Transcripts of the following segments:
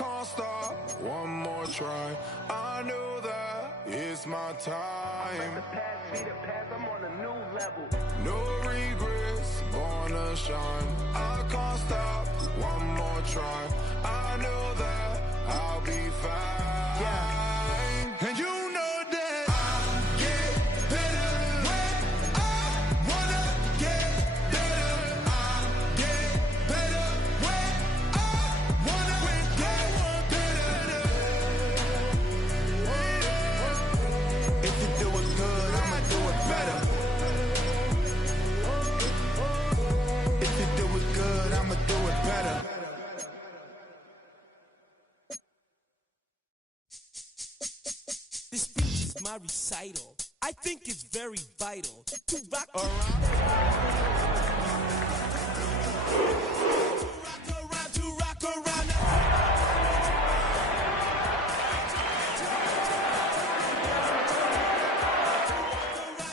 can't stop, one more try. I know that it's my time. I'm on a new level. No regrets, born to shine. I can't stop, one more try. I know that I'll be fine. Yeah. And you know that I get better when I wanna get better. I get better when I wanna get better. If you do it good, I'ma do it better. If you do it good, I'ma do it better. This speech is my recital. I think it's very vital to rock around. To rock around.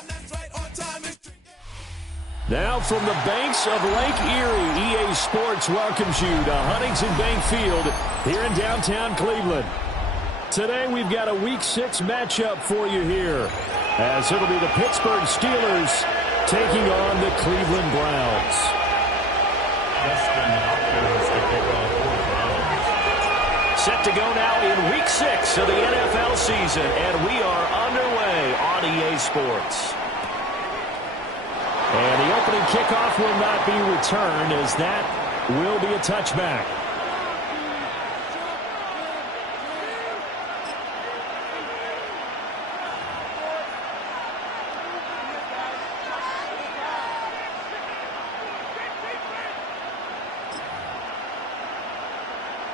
That's right, on time and Now from the banks of Lake Erie, EA Sports welcomes you to Huntington Bank Field here in downtown Cleveland. Today we've got a Week 6 matchup for you here, as it'll be the Pittsburgh Steelers taking on the Cleveland Browns. Set to go now in Week 6 of the NFL season, and we are underway on EA Sports. And the opening kickoff will not be returned, as that will be a touchback.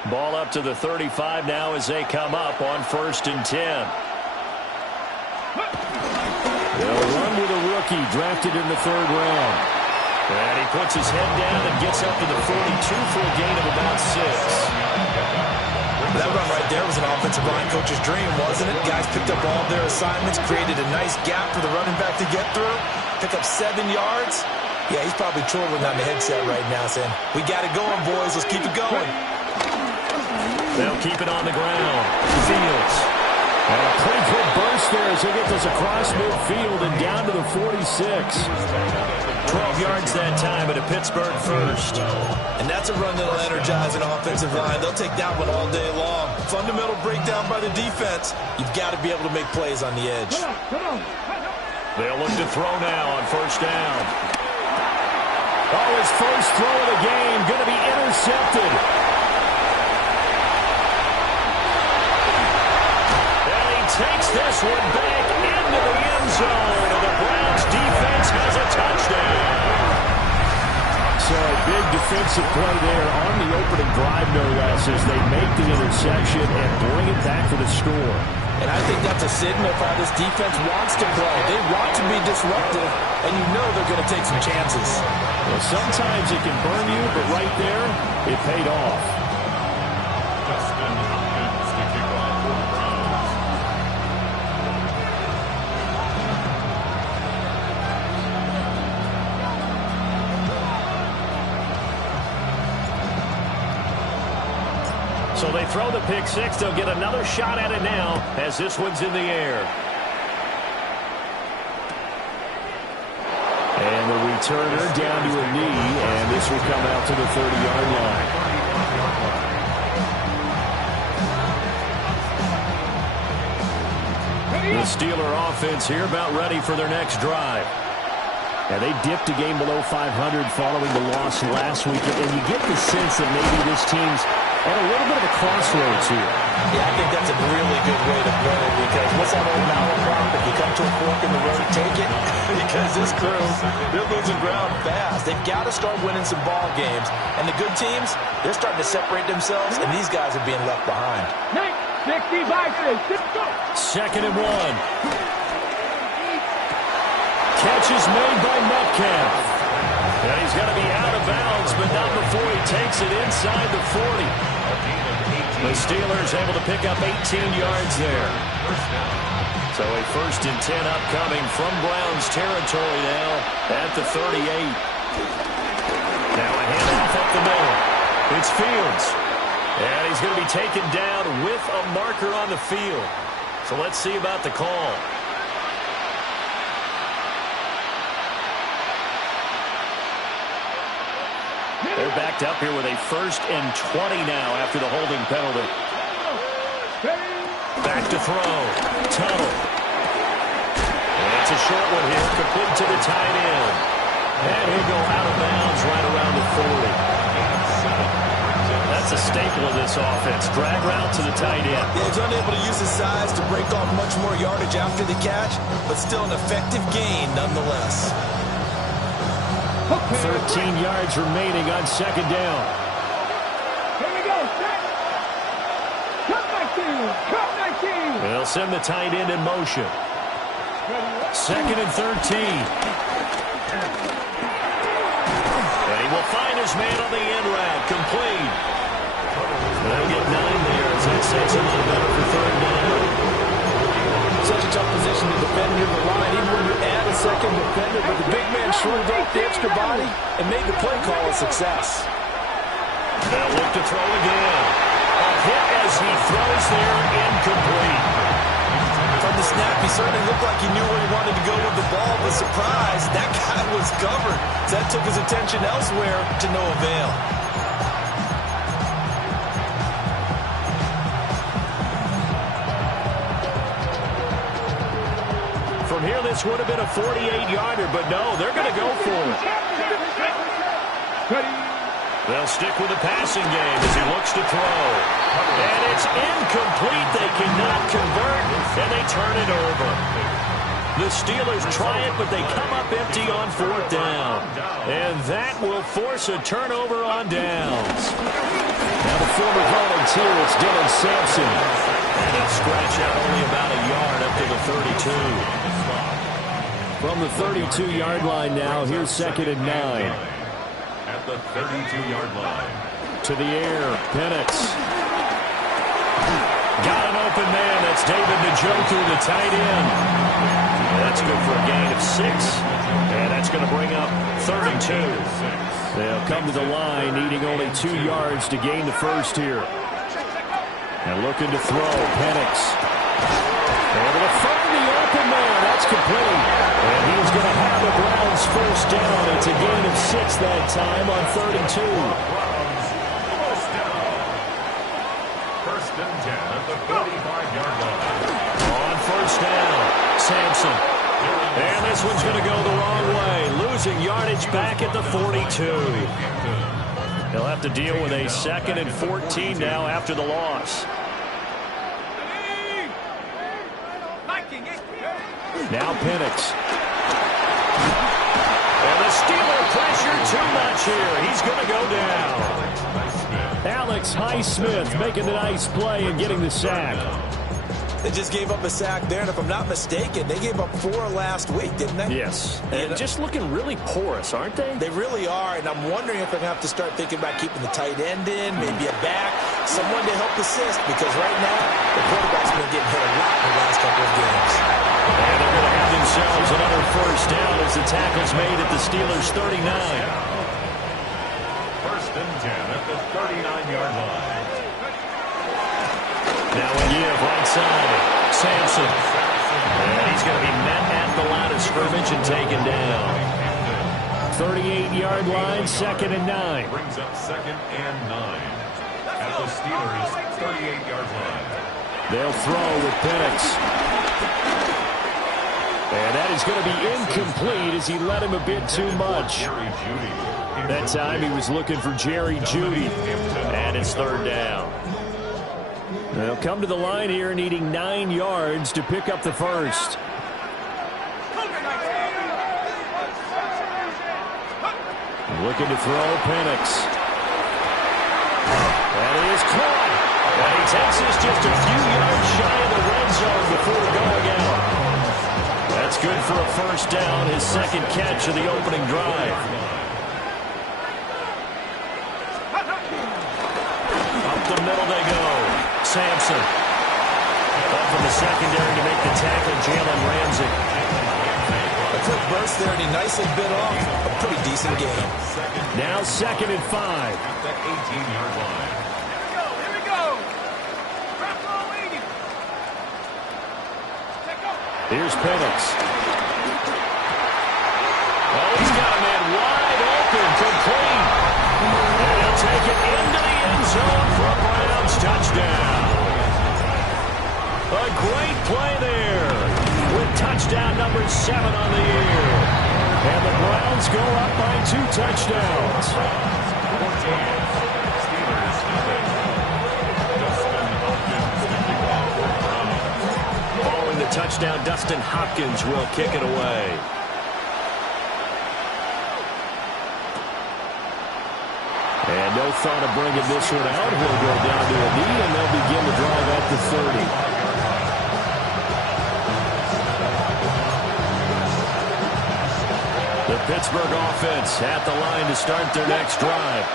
Ball up to the 35 now as they come up on 1st and 10. They'll run with a rookie drafted in the 3rd round. And he puts his head down and gets up to the 42 for a gain of about 6. That run right there was an offensive line coach's dream, wasn't it? Guys picked up all their assignments, created a nice gap for the running back to get through, pick up 7 yards. Yeah, he's probably chortling on the headset right now saying, we got it going, boys. Let's keep it going. They'll keep it on the ground. Fields. And a pretty good burst there as he gets us across midfield and down to the 46. 12 yards that time at a Pittsburgh first. And that's a run that'll energize an offensive line. They'll take that one all day long. Fundamental breakdown by the defense. You've got to be able to make plays on the edge. They'll look to throw now on 1st down. Oh, his first throw of the game going to be intercepted. Takes this one back into the end zone, and the Browns defense has a touchdown. So a big defensive play there on the opening drive, no less, as they make the interception and bring it back for the score. And I think that's a signal of how this defense wants to play. They want to be disruptive, and you know they're going to take some chances. Well, sometimes it can burn you, but right there, it paid off. So they throw the pick 6. They'll get another shot at it now as this one's in the air. And the returner down to a knee, and this will come out to the 30-yard line. The Steeler offense here about ready for their next drive. And they dipped a game below 500 following the loss last week. And you get the sense that maybe this team's at a little bit of a crossroads here. Yeah, I think that's a really good way to put it, because what's that old malaprop? If you come to a fork in the road, take it. Because this crew, they're losing ground fast. They've got to start winning some ball games. And the good teams, they're starting to separate themselves, and these guys are being left behind. 65, 2nd and 1. Catch is made by Metcalf. And he's going to be out of bounds, but not before he takes it inside the 40. The Steelers able to pick up 18 yards there. So a 1st and 10 upcoming from Browns territory now at the 38. Now a handoff up the middle. It's Fields. And he's going to be taken down with a marker on the field. So let's see about the call. They're backed up here with a 1st and 20 now after the holding penalty. Back to throw. Tuttle. And it's a short one here, complete to the tight end. And he'll go out of bounds right around the 40. That's a staple of this offense. Drag route to the tight end. Yeah, he's unable to use his size to break off much more yardage after the catch, but still an effective gain nonetheless. 13 yards remaining on 2nd down. Here we go. Cut 19. They'll send the tight end in motion. 2nd and 13. And he will find his man on the end route. Complete. They'll get 9 there as that sets him up better for 3rd down. Such a tough position to defend near the line, even when you add a second defender, but the big man shrugged off the extra body and made the play call a success. They'll look to throw again. A hit as he throws there, incomplete. From the snap, he certainly looked like he knew where he wanted to go with the ball, but surprise, that guy was covered. So that took his attention elsewhere to no avail. From here, this would have been a 48-yarder, but no, they're going to go for it. They'll stick with the passing game as he looks to throw. And it's incomplete. They cannot convert, and they turn it over. The Steelers try it, but they come up empty on 4th down. And that will force a turnover on downs. Now the former volunteer, it's Dylan Sampson. And he'll scratch out only about a yard up to the 32. From the 32-yard line now, here's 2nd and 9. At the 32-yard line. To the air, Penix. Got an open man. That's David Njoku, the tight end. That's good for a gain of 6. And that's going to bring up 32. They'll come to the line, needing only 2 yards to gain the first here. And looking to throw, Penix. Able to find the open man. That's complete. And he's going to have the Browns 1st down. It's a gain of 6 that time on 32. First and 10 at the 45-yard line. On 1st down, Sampson. And this one's going to go the wrong way. Losing yardage back at the 42. He'll have to deal with a 2nd and 14 now after the loss. Now Penix. And the Steeler pressure too much here. He's going to go down. Alex Highsmith making the nice play and getting the sack. They just gave up a sack there, and if I'm not mistaken, they gave up 4 last week, didn't they? Yes. And just looking really porous, aren't they? They really are, and I'm wondering if they're going to have to start thinking about keeping the tight end in, maybe a back, someone to help assist, because right now, the quarterback's been getting hit a lot in the last couple of games. And they're going to have themselves another 1st down as the tackle's made at the Steelers' 39. 1st and 10 at the 39-yard line. Now a give right side. Sampson. And he's going to be met at the line of scrimmage and taken down. 38-yard line, 2nd and 9. Brings up 2nd and 9 at the Steelers' 38-yard line. They'll throw with Penix. And that is going to be incomplete as he let him a bit too much. That time he was looking for Jerry Jeudy. And it's 3rd down. They'll come to the line here needing 9 yards to pick up the first. Looking to throw, Penix. And he is caught. And he takes us just a few yards shy of the red zone before going out. That's good for a 1st down, his 2nd catch of the opening drive. Up the middle they go. Sampson. Up from the secondary to make the tackle, Jalen Ramsey. A quick burst there, and he nicely bit off a pretty decent game. Now 2nd and 5. At the 18-yard line. Here's Penix. Oh, he's got a man wide open, complete. And he'll take it into the end zone for a Browns touchdown. A great play there with touchdown number 7 on the year. And the Browns go up by 2 touchdowns. Following the touchdown, Dustin Hopkins will kick it away. And no thought of bringing this one out. He'll go down to a knee, and they'll begin the drive at the 30. The Pittsburgh offense at the line to start their next drive.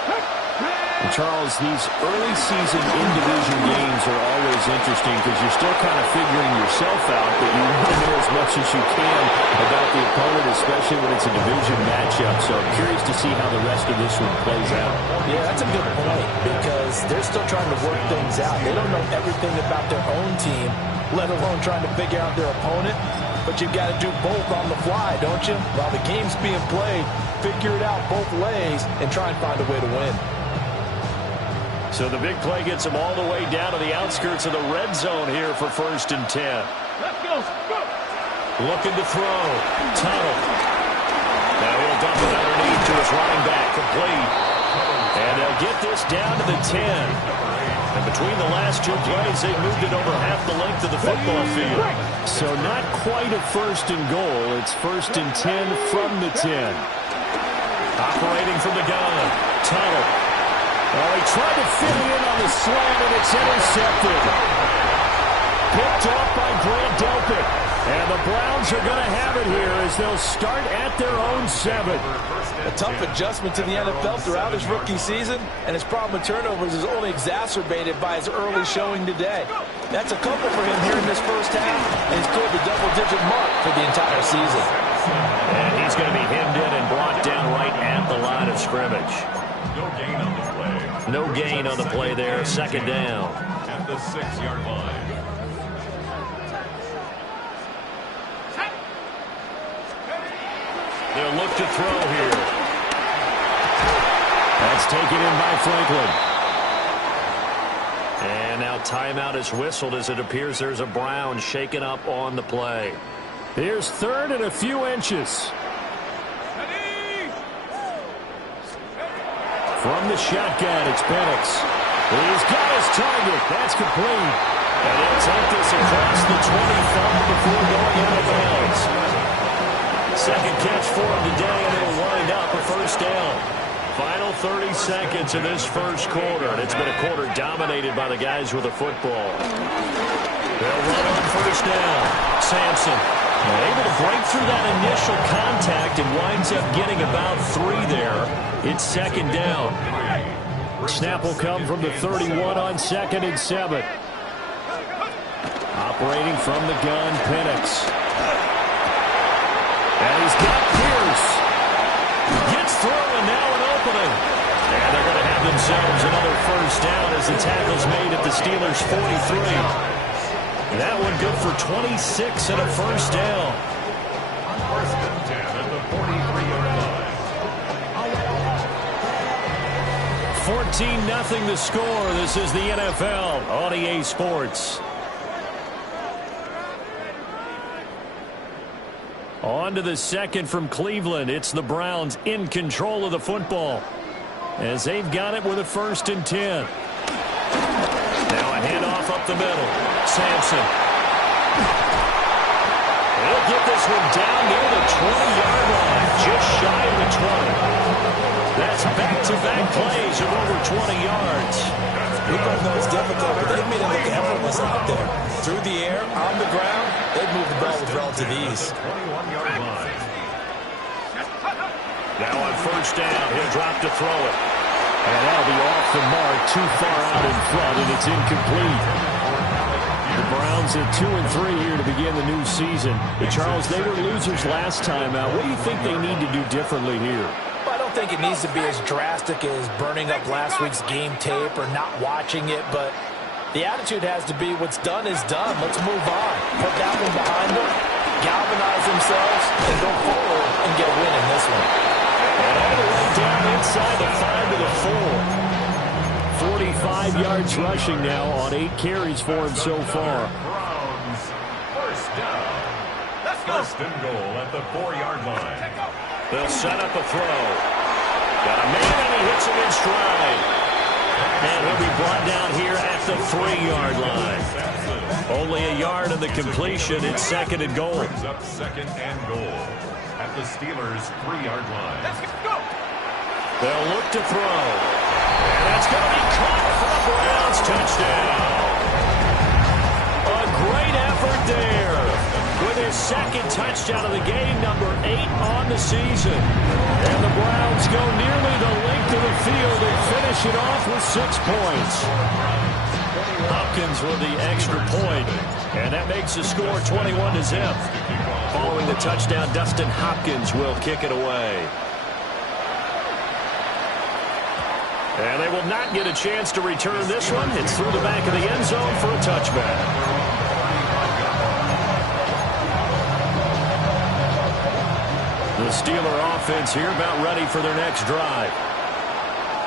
And Charles, these early season in-division games are always interesting because you're still kind of figuring yourself out, but you want to know as much as you can about the opponent, especially when it's a division matchup. So I'm curious to see how the rest of this one plays out. Yeah, that's a good point because they're still trying to work things out. They don't know everything about their own team, let alone trying to figure out their opponent. But you've got to do both on the fly, don't you? While the game's being played, figure it out both ways and try and find a way to win. So the big play gets them all the way down to the outskirts of the red zone here for 1st and 10. Let's go. Looking to throw. Tunnel. Now he'll dump it underneath to his running back. Complete. And they'll get this down to the 10. And between the last 2 plays, they moved it over half the length of the football field. So not quite a 1st and goal. It's 1st and 10 from the 10. Operating from the gun. Tunnel. Oh, he tried to fit it in on the slant, and it's intercepted. Picked off by Grant Delpit. And the Browns are going to have it here as they'll start at their own 7. A tough adjustment to the NFL throughout his rookie season, and his problem with turnovers is only exacerbated by his early showing today. That's a couple for him here in this first half, and he's cleared the double-digit mark for the entire season. And he's going to be hemmed in and brought down right at the line of scrimmage. No gain on the play. No gain on the play there. 2nd down. At the 6-yard line. They'll look to throw here. That's taken in by Franklin. And now timeout is whistled as it appears there's a Brown shaken up on the play. Here's 3rd and a few inches. From the shotgun, it's Penix. He's got his target. That's complete. And he'll take this across the 25 before going out of bounds. 2nd catch for him today, and it'll wind up a 1st down. Final 30 seconds of this first quarter, and it's been a quarter dominated by the guys with the football. They'll run on 1st down. Sampson able to break through that initial contact and winds up getting about 3 there. It's 2nd down. Snap will come from the 31 on 2nd and 7. Operating from the gun, Penix. And he's got Pierce. Gets through and now an opening. And they're going to have themselves another 1st down as the tackle's made at the Steelers' 43. That one good for 26 and a 1st down. 1st and 10 at the 43-yard line. 14-0 the score. This is the NFL on EA Sports. On to the 2nd from Cleveland. It's the Browns in control of the football as they've got it with a 1st and 10. Now a handoff up the middle. Sampson. He'll get this one down near the 20-yard line, just shy of the 20. That's back-to-back plays of over 20 yards. We both know it's difficult, but they've made it look effortless out there. Through the air, on the ground, they've moved the ball with relative ease. 21-yard line. Now on 1st down, he'll drop to throw it. And that'll be off the mark, too far out in front, and it's incomplete. The Browns at 2-3 here to begin the new season. But Charles, they were losers last time out. What do you think they need to do differently here? Well, I don't think it needs to be as drastic as burning up last week's game tape or not watching it, but the attitude has to be what's done is done. Let's move on. Put that one behind them galvanize themselves and go forward and get a win in this one. And all the way down inside the 5 to the 4. 45 yards rushing now on 8 carries for him so far. Browns, first down. Let's go. First and goal at the 4-yard line. They'll set up a throw. Got a man, and he hits him in stride. And he'll be brought down here at the 3-yard line. Only a yard of the completion. It's second and goal. Brings up second and goal at the Steelers' 3-yard line. Let's go. They'll look to throw. And that's going to be caught for a Browns touchdown. A great effort there. With his second touchdown of the game, number 8 on the season. And the Browns go nearly the length of the field and finish it off with 6 points. Hopkins with the extra point, and that makes the score 21-0. Following the touchdown, Dustin Hopkins will kick it away. And they will not get a chance to return this one. It's through the back of the end zone for a touchback. The Steeler offense here about ready for their next drive.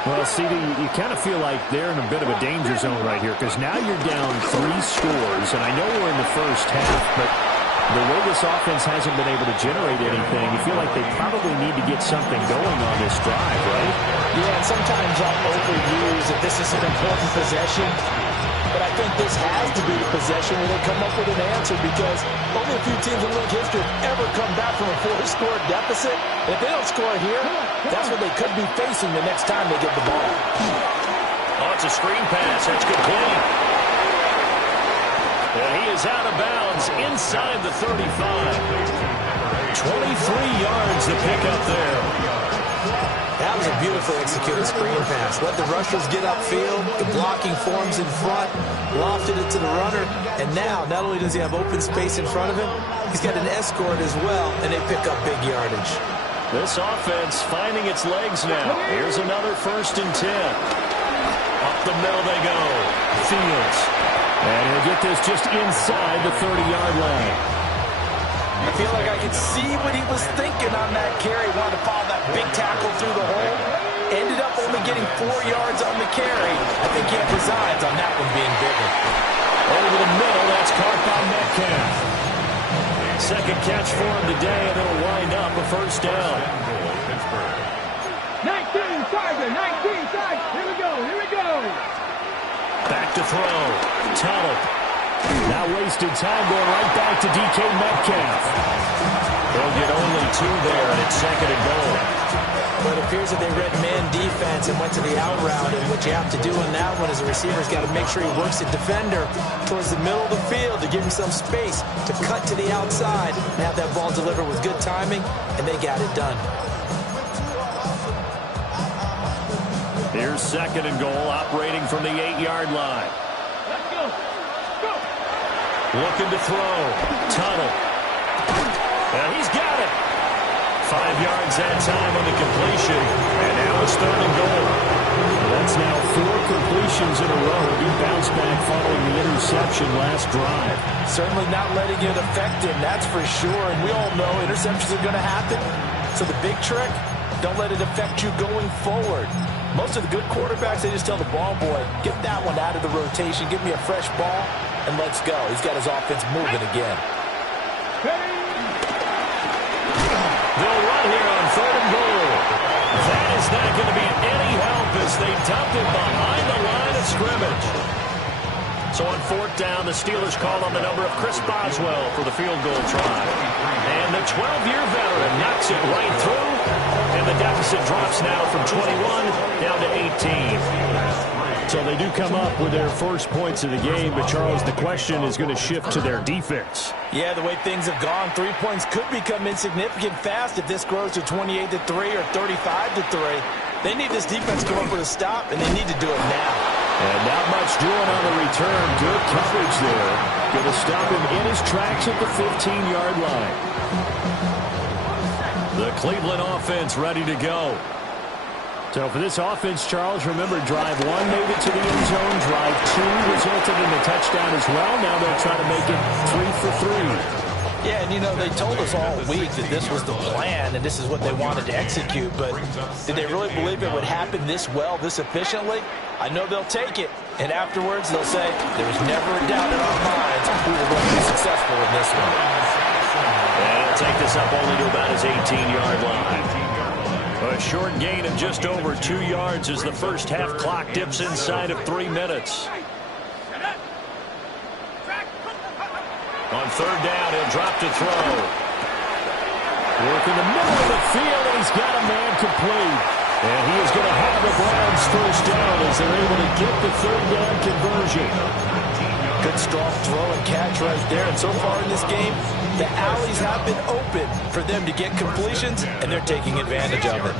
Well, CD, you kind of feel like they're in a bit of a danger zone right here because now you're down 3 scores, and I know we're in the first half, but the way this offense hasn't been able to generate anything, you feel like they probably need to get something going on this drive, right? Yeah, and sometimes I'll overuse that this is an important possession. But I think this has to be the possession where they come up with an answer because only a few teams in league history have ever come back from a 4-score deficit. And if they don't score here, that's what they could be facing the next time they get the ball. Oh, it's a screen pass. That's complete. And he is out of bounds inside the 35. 23 yards to pick up there. That was a beautifully executed screen pass. Let the rushers get upfield. The blocking forms in front. Lofted it to the runner. And now, not only does he have open space in front of him, he's got an escort as well, and they pick up big yardage. This offense finding its legs now. Here's another 1st and 10. Up the middle they go. Fields. And he'll get this just inside the 30-yard line. I feel like I could see what he was thinking on that carry. Wanted to follow that big tackle through the hole. Ended up only getting 4 yards on the carry. I think he had designs on that one being bigger. Over the middle, that's caught by Metcalf. Second catch for him today, and it'll wind up a first down. 19 Tiger, 19 Tiger. Here we go, here we go. Back to throw. Tuttle. Now wasted time going right back to DK Metcalf. They'll get only 2 there, and it's second and goal. But it appears that they read man defense and went to the out route, and what you have to do in that one is the receiver's got to make sure he works the defender towards the middle of the field to give him some space to cut to the outside and have that ball delivered with good timing, and they got it done. Here's second and goal, operating from the 8-yard line. Let's go. Go. Looking to throw. Tuttle. And he's got it. 5 yards that time on the completion. And now it's third and goal. That's now 4 completions in a row. He bounced back following the interception last drive. Certainly not letting it affect him, that's for sure. And we all know interceptions are going to happen. So the big trick, don't let it affect you going forward. Most of the good quarterbacks, they just tell the ball boy, get that one out of the rotation, give me a fresh ball, and let's go. He's got his offense moving again. They'll run here on third and goal. That is not going to be any help as they dump it behind the line of scrimmage. So on 4th down, the Steelers call on the number of Chris Boswell for the field goal try. And the 12-year veteran knocks it right through. And the deficit drops now from 21 down to 18. So they do come up with their first points of the game, but Charles, the question is going to shift to their defense. Yeah, the way things have gone, 3 points could become insignificant fast if this grows to 28-3 or 35-3. They need this defense to come up with a stop, and they need to do it now. And not much doing on the return. Good coverage there. Going to stop him in his tracks at the 15-yard line. The Cleveland offense ready to go. So for this offense, Charles, remember, drive 1 made it to the end zone. Drive 2 resulted in a touchdown as well. Now they'll try to make it 3 for 3. Yeah, and you know, they told us all week that this was the plan and this is what they wanted to execute, but did they really believe it would happen this well, this efficiently? I know they'll take it, and afterwards they'll say, there was never a doubt in our minds who were going to be successful in this one. And he'll take this up only to about his 18-yard line. A short gain of just over 2 yards as the first half clock dips inside of 3 minutes. On third down, he'll drop to throw. Work in the middle of the field, and he's got a man complete. And he is going to have the Browns first down as they're able to get the third down conversion. Good strong throw and catch right there. And so far in this game, the alleys have been open for them to get completions, and they're taking advantage of it.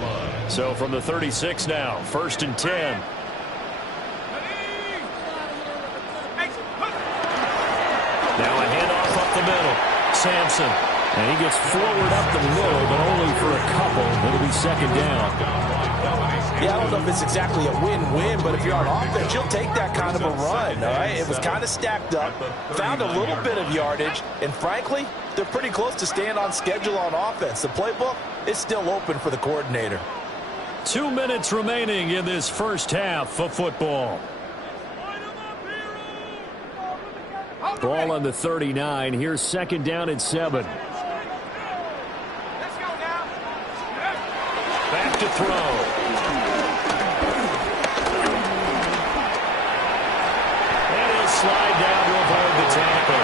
So from the 36 now, 1st and 10. Now a handoff up the middle. Sampson. And he gets forward up the middle, but only for a couple. It'll be 2nd down. Yeah, I don't know if it's exactly a win-win, but if you're on offense, you'll take that kind of a run, all right? It was kind of stacked up, found a little bit of yardage, and frankly, they're pretty close to staying on schedule on offense. The playbook is still open for the coordinator. 2 minutes remaining in this first half of football. Ball on the 39. Here's 2nd down and 7. Back to throw. And he'll slide down to avoid the tackle.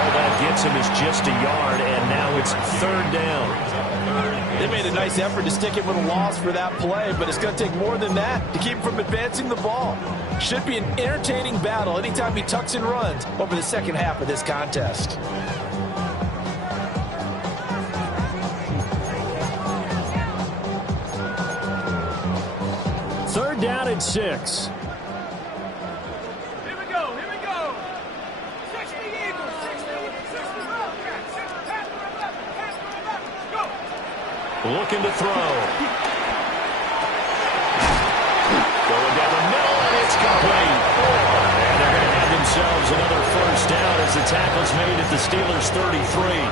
All that gets him is just a yard, and now it's 3rd down. They made a nice effort to stick him with a loss for that play, but it's going to take more than that to keep him from advancing the ball. Should be an entertaining battle anytime he tucks and runs over the second half of this contest. Third down and 6. Here we go, here we go. 60 Eagles, 60 Wildcats, 6 pass to the left, go. Looking to throw. Going down the middle, and it's complete. And they're going to have themselves another first down as the tackle's made at the Steelers' 33.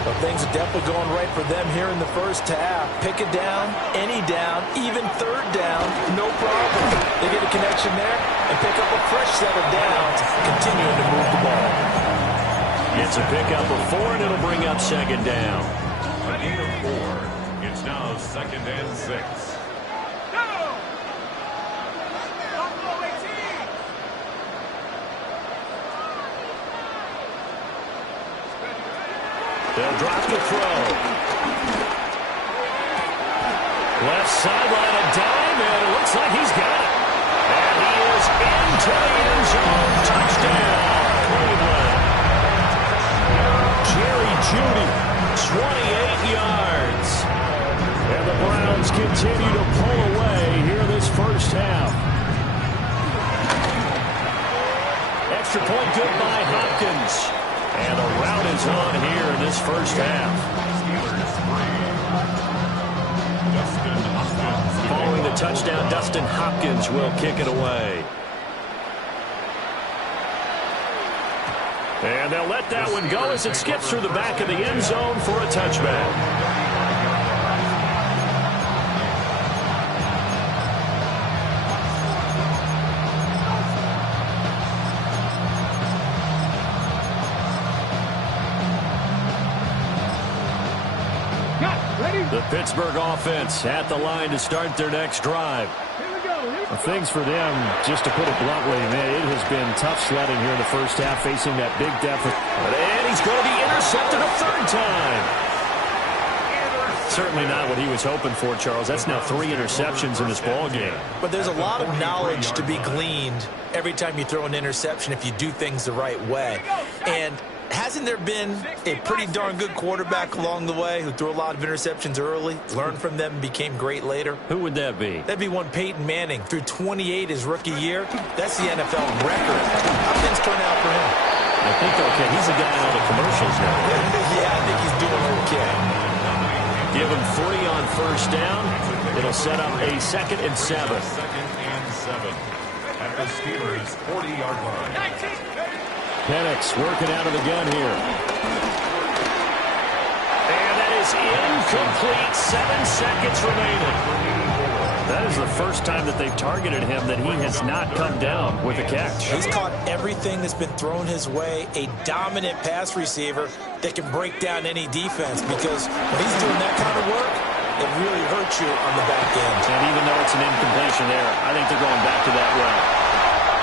Well, things are definitely going right for them here in the first half. Pick it down, any down, even 3rd down, no problem. They get a connection there and pick up a fresh set of downs, continuing to move the ball. It's a pickup of 4, and it'll bring up 2nd down. It's now 2nd and 6. They'll drop the throw. Left sideline, a dime, and it looks like he's got it. And he is into the end zone. Touchdown, Cleveland. Jerry Jeudy, 28 yards. And the Browns continue to pull away here this first half. Extra point good by Hopkins. And the rout is on here in this first half. Following the touchdown, Dustin Hopkins will kick it away. And they'll let that one go as it skips through the back of the end zone for a touchback. The Pittsburgh offense at the line to start their next drive. Things for them, just to put it bluntly, man, it has been tough sledding here in the first half, facing that big deficit. And he's going to be intercepted a 3rd time. Certainly not what he was hoping for, Charles. That's now 3 interceptions in this ball game. But there's a lot of knowledge to be gleaned every time you throw an interception if you do things the right way. And hasn't there been a pretty darn good quarterback along the way who threw a lot of interceptions early, learned from them, and became great later? Who would that be? That'd be one Peyton Manning. Threw 28 his rookie year. That's the NFL record. How things turn out for him? I think okay. He's a guy in all the commercials now. Yeah, I think he's doing okay. Give him 3 on first down. It'll set up a 2nd and 7. 2nd and 7 at the Steelers' 40-yard line. Penix working out of the gun here. And that is incomplete. 7 seconds remaining. That is the first time that they've targeted him that he has not come down with a catch. He's caught everything that's been thrown his way. A dominant pass receiver that can break down any defense, because when he's doing that kind of work, it really hurts you on the back end. And even though it's an incompletion there, I think they're going back to that route.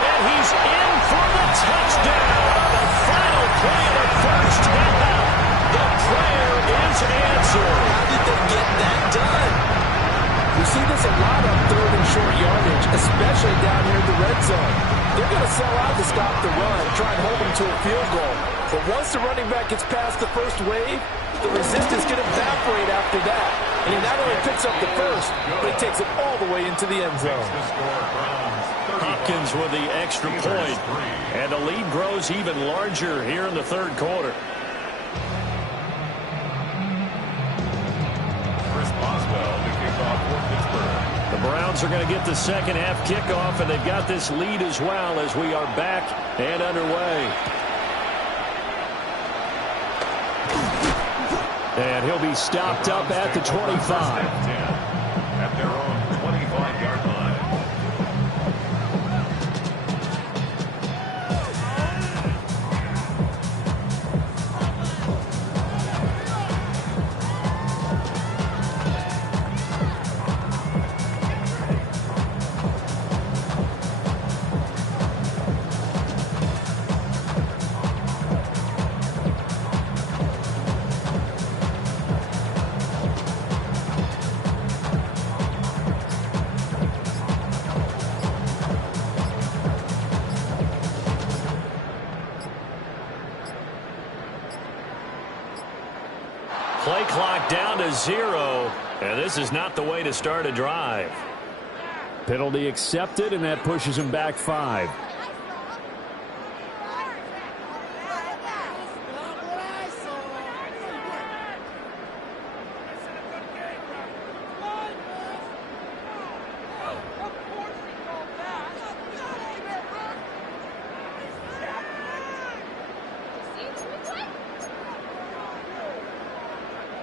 And he's in for the touchdown on the final play of the first half. The prayer is answered. How did they get that done? We see this a lot on third and short yardage, especially down here in the red zone. They're going to sell out to stop the run, try and hold them to a field goal. But once the running back gets past the first wave, the resistance can evaporate after that. And he not only picks up the first, but he takes it all the way into the end zone. Hopkins with the extra point. And the lead grows even larger here in the third quarter. The Browns are going to get the second half kickoff, and they've got this lead as well as we are back and underway. And he'll be stopped up at the 25. At their own 25-yard line. Play clock down to 0, and this is not the way to start a drive. Penalty accepted, and that pushes him back 5.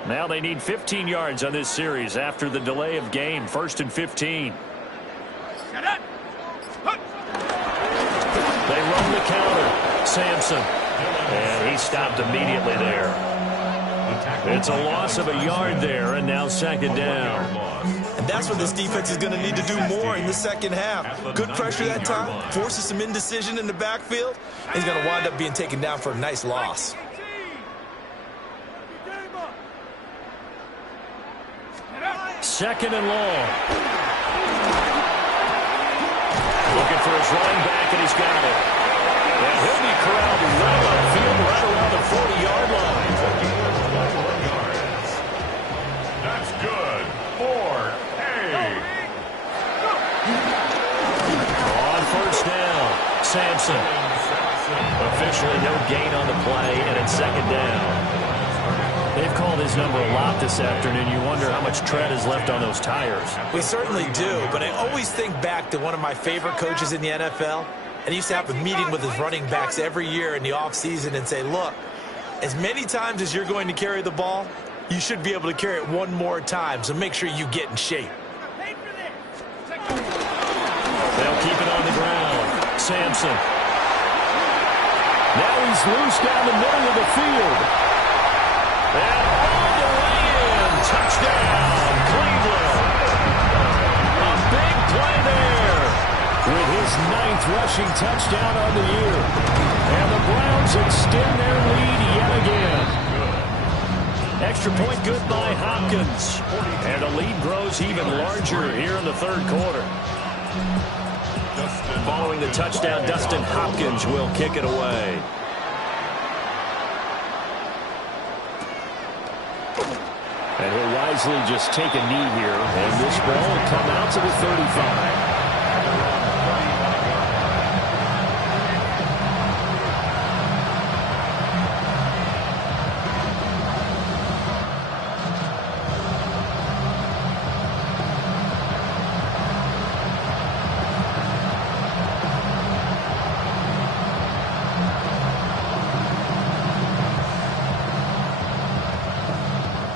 Now they need 15 yards on this series after the delay of game. 1st and 15. They run the counter. Sampson. And he stopped immediately there. It's a loss of a yard there, and now second down. And that's what this defense is going to need to do more in the second half. Good pressure that time, forces some indecision in the backfield. He's going to wind up being taken down for a nice loss. Second and long. Looking for his running back, and he's got it. And he'll be corralled well upfield right around the 40-yard line. That's good. 4-8. On first down, Sampson. Officially no gain on the play, and it's second down. They've called his number a lot this afternoon. You wonder how much tread is left on those tires. We certainly do, but I always think back to one of my favorite coaches in the NFL, and he used to have a meeting with his running backs every year in the offseason and say, look, as many times as you're going to carry the ball, you should be able to carry it one more time, so make sure you get in shape. They'll keep it on the ground. Sampson. Now he's loose down the middle of the field. And all the way in, touchdown, Cleveland. A big play there with his 9th rushing touchdown on the year. And the Browns extend their lead yet again. Extra point good by Hopkins. And the lead grows even larger here in the third quarter. Following the touchdown, Dustin Hopkins will kick it away. And he'll wisely just take a knee here. And this ball will come out to the 35.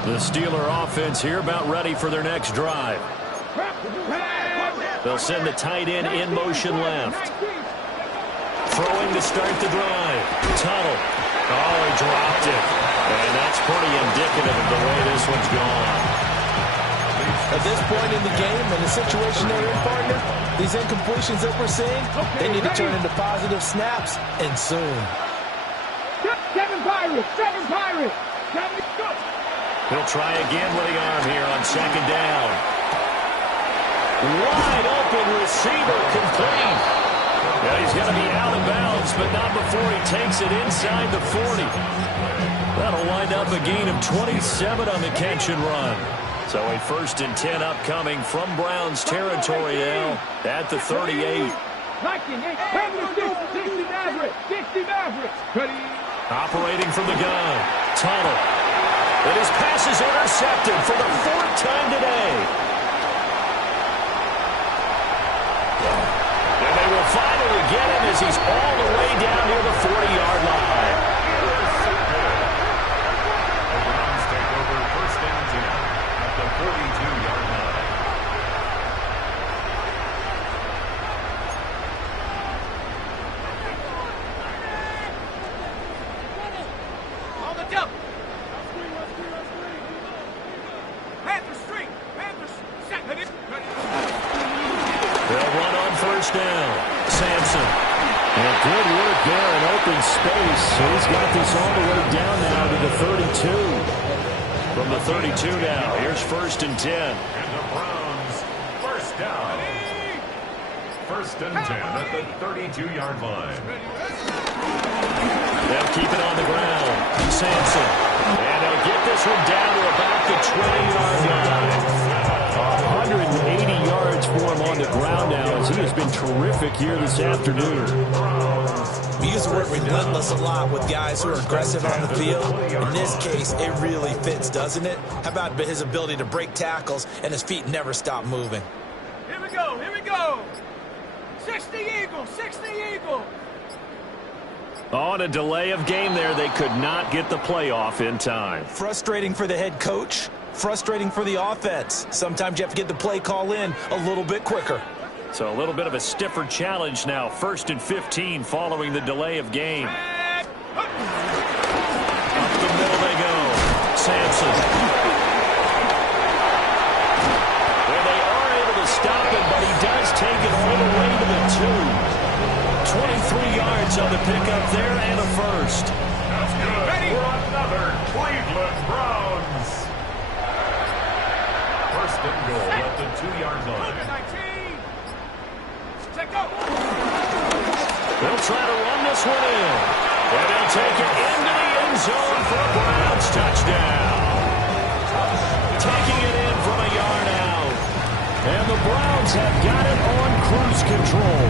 The Steeler offense here about ready for their next drive. They'll send the tight end in motion left. Throwing to start the drive. Tuttle. Oh, he dropped it. And that's pretty indicative of the way this one's gone. At this point in the game, in the situation they're in, partner, these incompletions that we're seeing, they need to turn into positive snaps, and soon. Seven Pirates! He'll try again with the arm here on second down. Wide open receiver complete. Yeah, he's going to be out of bounds, but not before he takes it inside the 40. That'll wind up a gain of 27 on the catch and run. So a 1st and 10 upcoming from Browns territory now at the 38. Operating from the gun. Tuttle. And his pass is intercepted for the 4th time today. And they will finally get him as he's all the way down near the 40-yard line. The Browns take over 1st and 10 at the 42-yard line. On the jump. Panther Street. Set. They'll run on 1st down. Sampson. And good work there in open space. So he's got this all the way down now to the 32. From the 32 now, here's 1st and 10. And the Browns, 1st down. 1st and 10 at the 32-yard line. They'll keep it on the ground. Sampson. And they'll get this one down to about the 20-yard line. 180 yards for him on the ground now as he has been terrific here this afternoon. We use the word relentless a lot with guys who are aggressive on the field. In this case, it really fits, doesn't it? How about his ability to break tackles and his feet never stop moving? Here we go. 60 Eagle. On a delay of game there, they could not get the playoff in time. Frustrating for the head coach. Frustrating for the offense. Sometimes you have to get the play call in a little bit quicker. So a little bit of a stiffer challenge now. 1st and 15 following the delay of game. Up the middle they go. Sampson. Well, they are able to stop him, but he does take it all the way to the 2. 23 yards on the pickup there and a 1st. That's good for another Cleveland Browns. 1st and goal at the 2-yard line. They'll try to run this one in. And they'll take it into the end zone for a Browns touchdown. Taking it in from a yard out. And the Browns have got it on cruise control.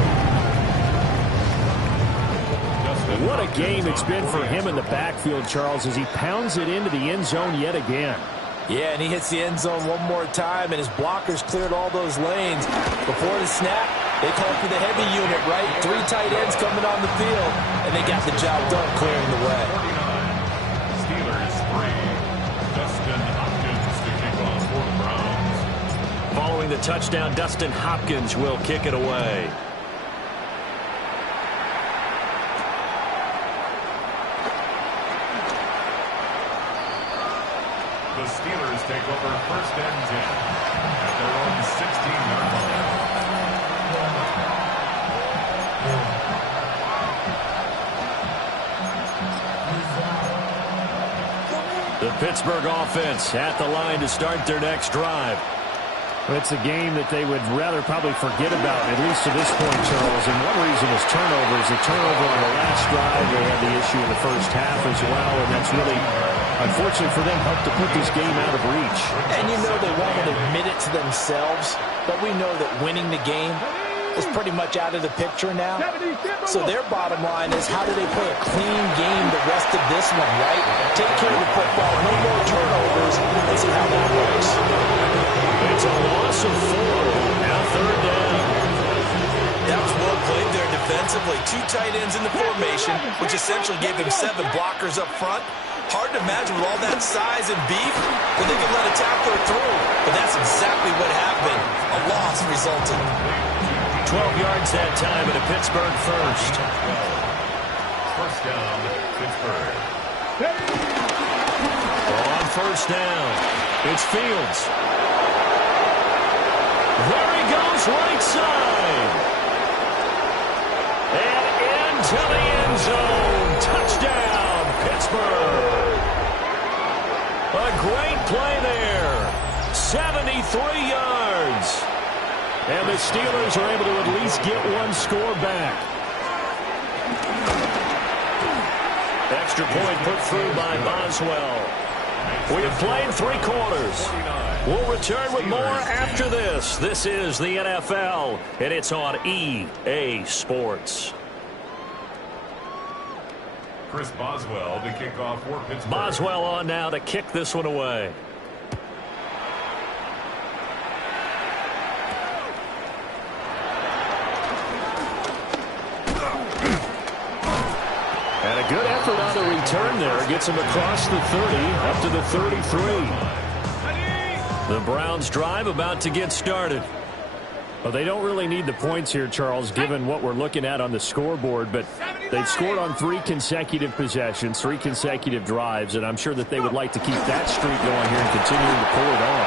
What a game it's been for him in the backfield, Charles, as he pounds it into the end zone yet again. Yeah, and he hits the end zone one more time, and his blockers cleared all those lanes. Before the snap, they called for the heavy unit, right? 3 tight ends coming on the field, and they got the job done clearing the way. 49. Steelers 3. Dustin Hopkins to kick off for the Browns. Following the touchdown, Dustin Hopkins will kick it away. The Steelers take over 1st and 10 at their own 16-yard line. The Pittsburgh offense at the line to start their next drive. It's a game that they would rather probably forget about, at least to this point, Charles. And one reason is turnovers. The turnover on the last drive, they had the issue in the first half as well, and that's really, unfortunately for them, helped to put this game out of reach. And you know they won't admit it to themselves, but we know that winning the game is pretty much out of the picture now. So their bottom line is, how do they play a clean game the rest of this one, right? Take care of the football, no more turnovers, and see how that works. It's a loss of 4. Now 3rd down. That was well played there defensively. 2 tight ends in the formation, which essentially gave them 7 blockers up front. Hard to imagine with all that size and beef that they can let a tackler through. But that's exactly what happened. A loss resulted. 12 yards that time and a Pittsburgh first. First down, Pittsburgh. On first down, it's Fields. There he goes, right side. And into the end zone. Touchdown, Pittsburgh. A great play there. 73 yards. And the Steelers are able to at least get one score back. Extra point put through by Boswell. We have played 3 quarters. We'll return with more after this. This is the NFL, and it's on EA Sports. Chris Boswell to kick off for Pittsburgh. Boswell on now to kick this one away. And a good effort on the return there. Gets him across the 30, up to the 33. The Browns drive about to get started. Well, they don't really need the points here, Charles, given what we're looking at on the scoreboard, but they've scored on 3 consecutive possessions, 3 consecutive drives, and I'm sure that they would like to keep that streak going here and continuing to pull it on.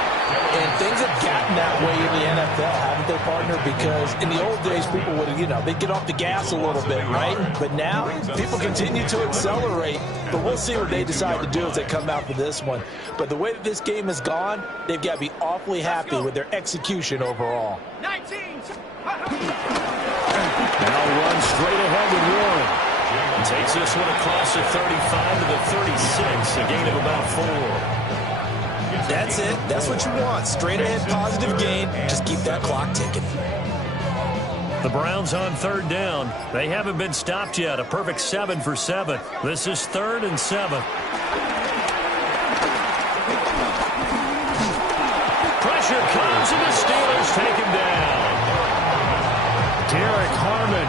And things have gotten that way in the NFL, haven't they, partner? Because in the old days, people would, they'd get off the gas a little bit, right? But now, people continue to accelerate. But we'll see what they decide to do as they come out for this one. But the way that this game has gone, they've got to be awfully happy with their execution overall. 19. Now run straight ahead with Warren. Takes this one across the 35 to the 36, a gain of about 4. That's it. That's what you want. Straight ahead, positive gain. Just keep that clock ticking. The Browns on 3rd down. They haven't been stopped yet. A perfect 7 for 7. This is 3rd and 7. Pressure comes and the Steelers take him down. Derek Harmon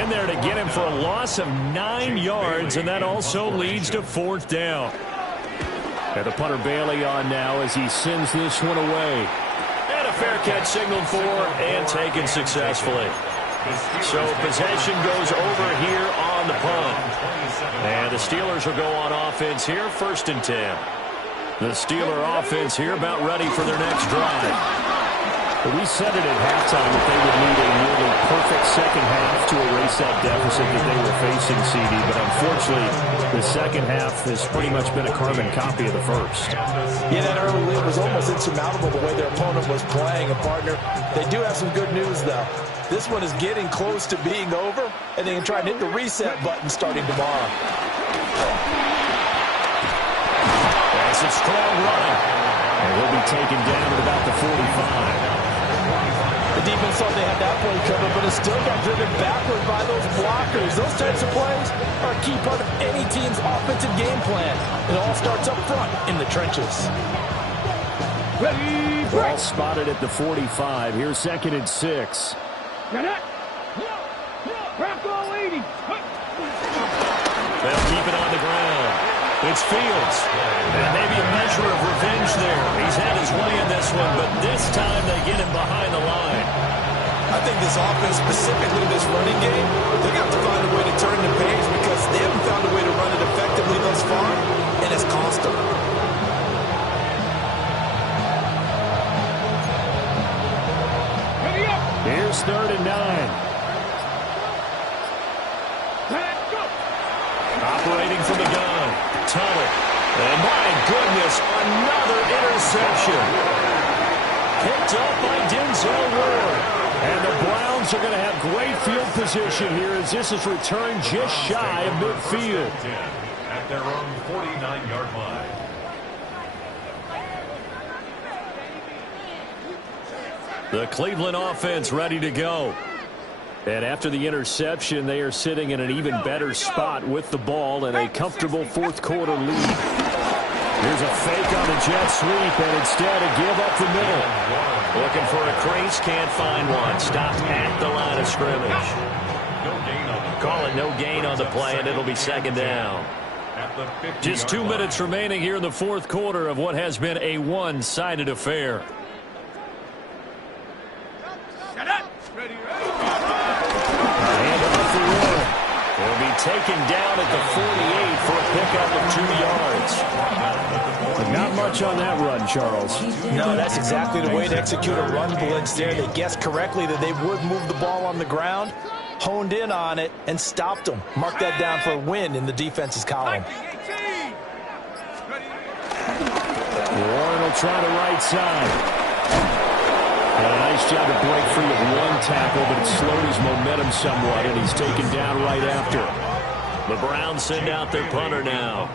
in there to get him for a loss of 9 yards, and that also leads to 4th down. And the punter Bailey on now as he sends this one away. And a fair catch signaled for and taken successfully. So possession goes over here on the punt. And the Steelers will go on offense here, 1st and 10. The Steeler offense here about ready for their next drive. But we said it at halftime that they would need a nearly perfect second half to erase that deficit that they were facing, CD. But unfortunately, the second half has pretty much been a carbon copy of the first. Yeah, that early lead was almost insurmountable the way their opponent was playing. And, partner, they do have some good news, though. This one is getting close to being over, and they can try and hit the reset button starting tomorrow. That's a strong run. And he'll be taken down at about the 45. The defense thought they had that play covered, but it still got driven backward by those blockers. Those types of plays are a key part of any team's offensive game plan. It all starts up front in the trenches. Ball spotted at the 45. Here's 2nd and 6. They'll keep it on the ground. It's Fields. And maybe a measure of revenge there. He's had his way in this one, but this time they get him behind the line. I think this offense, specifically this running game, they're going to have to find a way to turn the page because they haven't found a way to run it effectively thus far, and it's cost them. Here's 3rd and 9. Operating from the gun. Tunnel. And my goodness, another interception. Picked up by Denzel Ward. And the Browns are going to have great field position here as this is returned just shy of midfield. At their own 49-yard line. The Cleveland offense ready to go. And after the interception, they are sitting in an even better spot with the ball and a comfortable 4th quarter lead. Here's a fake on the jet sweep, and instead a give up the middle. Looking for a crease, can't find one. Stopped at the line of scrimmage. Call it no gain on the play, and it'll be 2nd down. at the 50-yard Just 2 minutes remaining here in the fourth quarter of what has been a one-sided affair. Shut up. Ready. And off the run. He'll be taken down at the 48 for a pickup of 2 yards. Not much on that run, Charles. No, that's exactly the way to execute a run blitz there. They guessed correctly that they would move the ball on the ground, honed in on it, and stopped them. Mark that down for a win in the defense's column. Warren will try the right side. And a nice job to break free of one tackle, but it slowed his momentum somewhat, and he's taken down right after. The Browns send out their punter now,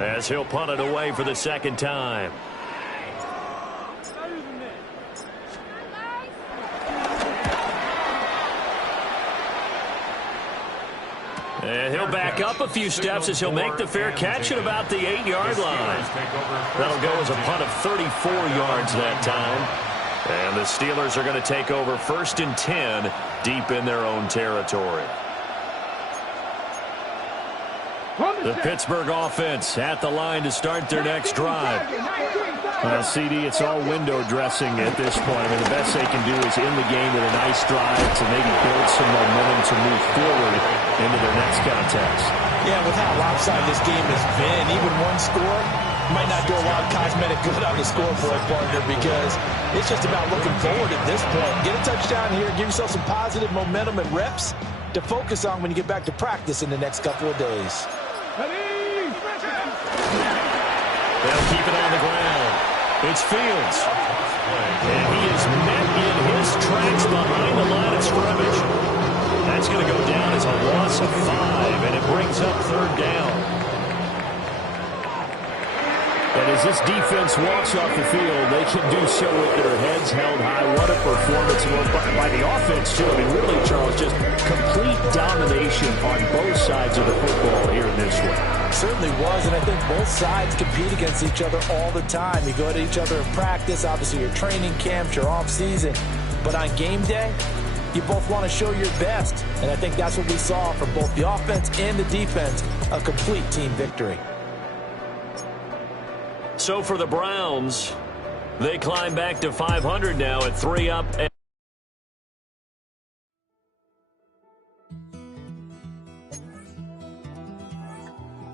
as he'll punt it away for the second time. And he'll back up a few steps as he'll make the fair catch at about the 8-yard line. That'll go as a punt of 34 yards that time. And the Steelers are going to take over 1st and 10 deep in their own territory. The Pittsburgh offense at the line to start their next drive. Well, CD, it's all window dressing at this point. I mean, the best they can do is in the game with a nice drive to maybe build some momentum to move forward into their next contest. Yeah, with how lopsided this game has been, even one score might not do a lot of cosmetic good on the scoreboard, partner, because it's just about looking forward at this point. Get a touchdown here, give yourself some positive momentum and reps to focus on when you get back to practice in the next couple of days. They'll keep it on the ground. It's Fields. And he is met in his tracks behind the line of scrimmage. That's going to go down as a loss of 5, and it brings up 3rd down. And as this defense walks off the field, they can do so with their heads held high. What a performance by the offense, too. I mean, really, Charles, just complete domination on both sides of the football here in this one. Certainly was, and I think both sides compete against each other all the time. You go at each other in practice, obviously your training camps, your off-season. But on game day, you both want to show your best. And I think that's what we saw from both the offense and the defense, a complete team victory. So for the Browns, they climb back to 500 now at 3 up.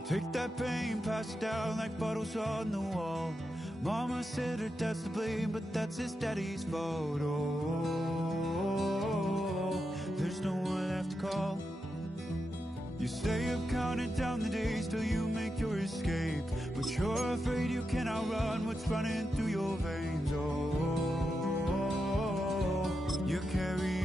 Take that pain, pass it down like bottles on the wall. Mama said her dad's to blame, but that's his daddy's fault. Oh, there's no one left to call. You stay up counting down the days till you make your escape, but you're afraid you can outrun what's running through your veins. Oh, you carry